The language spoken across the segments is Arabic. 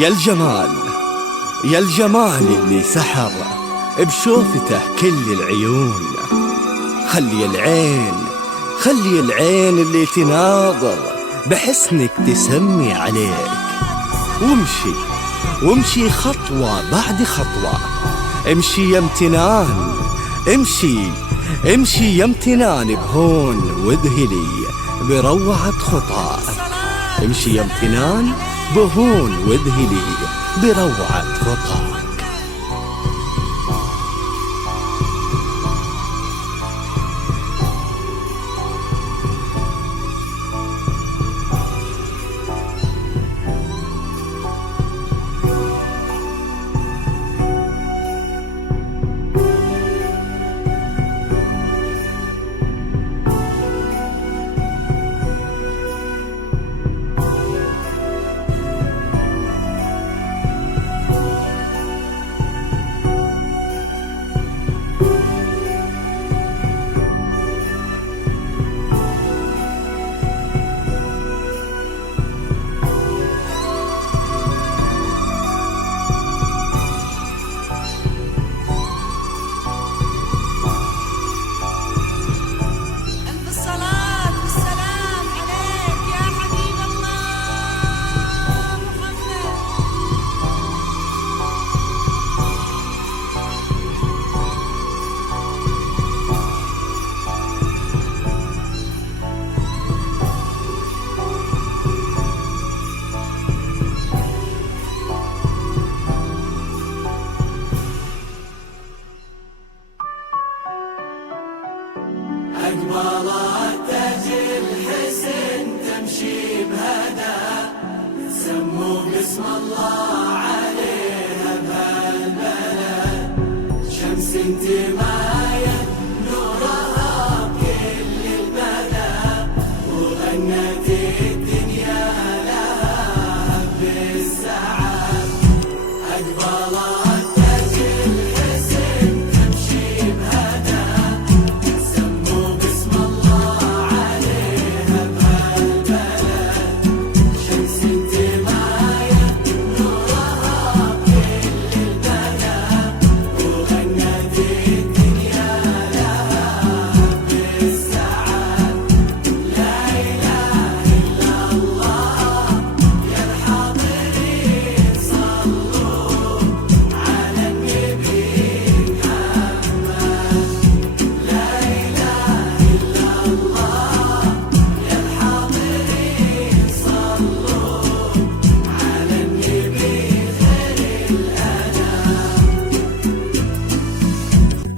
يا الجمال، يا الجمال اللي سحر بشوفته كل العيون. خلي العين، خلي العين اللي تناظر بحسنك تسمي عليك. وامشي، وامشي خطوة بعد خطوة، امشي يا امتنان، امشي امشي يا امتنان بهون وذهلي بروعة خطاك. امشي يا امتنان بهون وذهلي بروعة خطاك. أقبلت تاج الحسن تمشي بهدى، سموا باسم الله عليها بهالبلد. شمس انتماية نورها بكل البلد، وغنت الدنيا لها بالسعد. أقبلت تاج الحسن تمشي بهدى،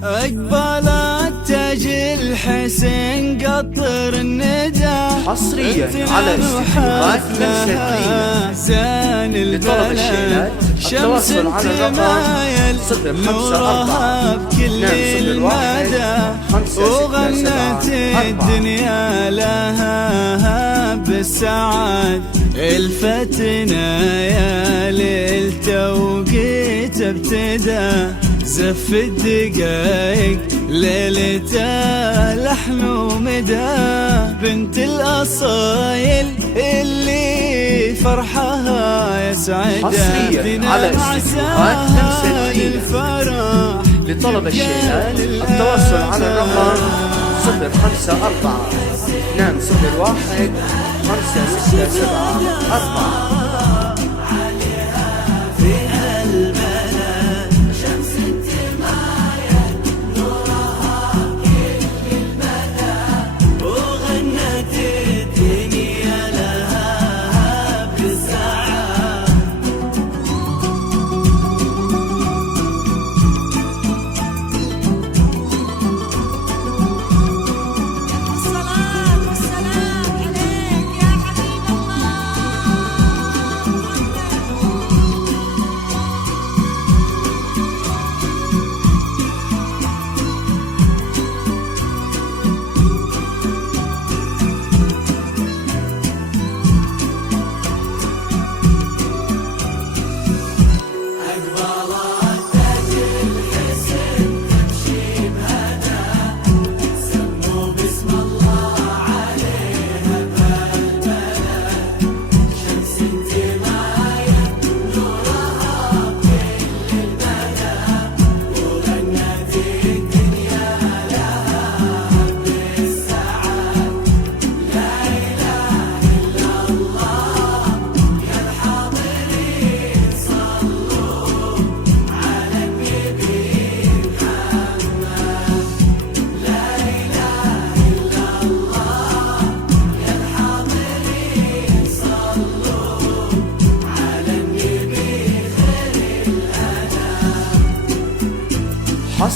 أقبلت تاج الحسن قطر الندى، حصريا على استديوهات منسكين. زان لطلب الشيلات شمس تمايل نورها بكل المدى، وغنت الدنيا لها بالسعد. الفتنا يا للتوقيت ابتدى، زف الدقايق ليلته لحن ومدى. بنت الأصايل اللي فرحها يسعدها، حصريا على استديوهات منسكين. لطلب الشيلات التواصل على الرقم 054 201 5674.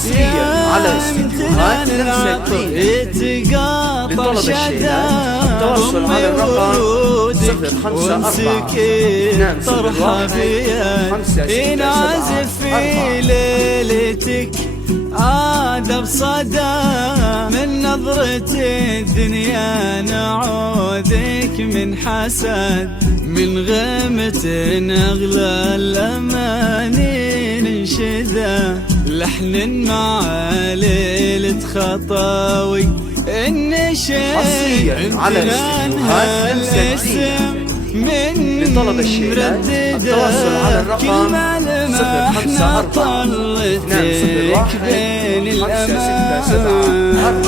حصريا على استديوهات تمثيل لطلب الشيلات التواصل على الرقم 054 ينعزف في ليلتك عاد بصدى من نظرة الدنيا نعوذك من حسد من غيمة أغلى الأماني ننشذا لحن مع ليلة خطاوي حصريا على استديوهات تمثيل لطلب الشيلات التواصل على الرقم 054 201 5674.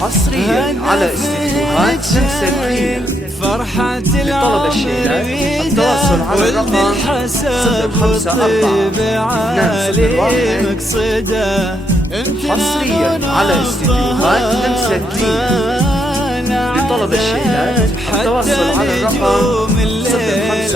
حصريا على استديوهات تمثيل فرحة لطلب الشيلات التواصل على الرقم 054 201 حصريا على استديوهات تمثيل لطلب الشيلات التواصل على الرقم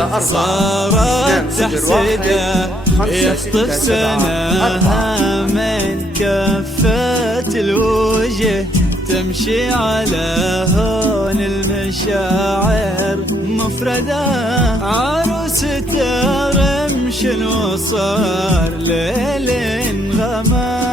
054 201 5674 من كفة الوجه تمشي على هون المشاعر مفردة عروسة رمش وصار ليل غمام